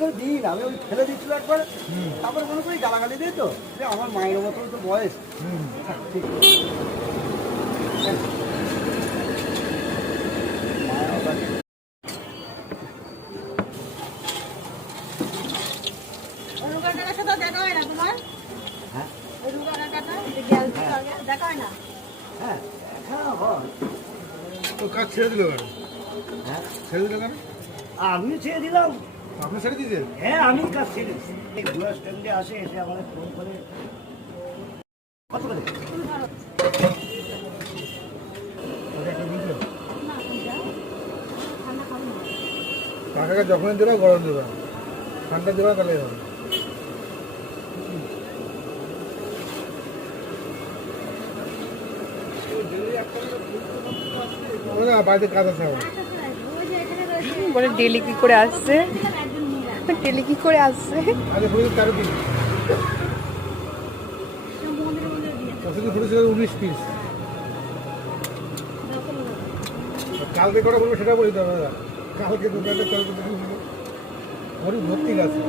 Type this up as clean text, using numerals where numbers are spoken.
তো দিন আমি ওই ফেলে দিচ্ছিল একবার, তারপরে মনে করি গালাগালি দিই তো, যে আমার মায়ের মতন তো বয়স। ঠিক হ্যাঁ হ্যাঁ হয়। তো কাজ ছেড়ে দিল কেন? হ্যাঁ ছেড়ে দিল কেন? আমিও ছেড়ে দিলাম। আপনি ছেড়ে দিয়েছেন? হ্যাঁ আমি কাজ ছেড়েছি। ঘোড়া স্ট্যান্ডে আসে, এসে আমাদের ফোন করে কত করে টাকাকে যখন দেবা গরম দেবা, ঠান্ডা দেবা তাহলে হবে। বাড়িতে কাজ আছে আমার। বলে ডেলি কি করে আসছে, ডেলি কি করে আসছে। আগে ফুটেছে 13 পিস, আজকে ফুটেছে 19 পিস। কালকে করে বলবো সেটা বলতে হবে না, কালকে দোকানে কালকে ভর্তি আছে।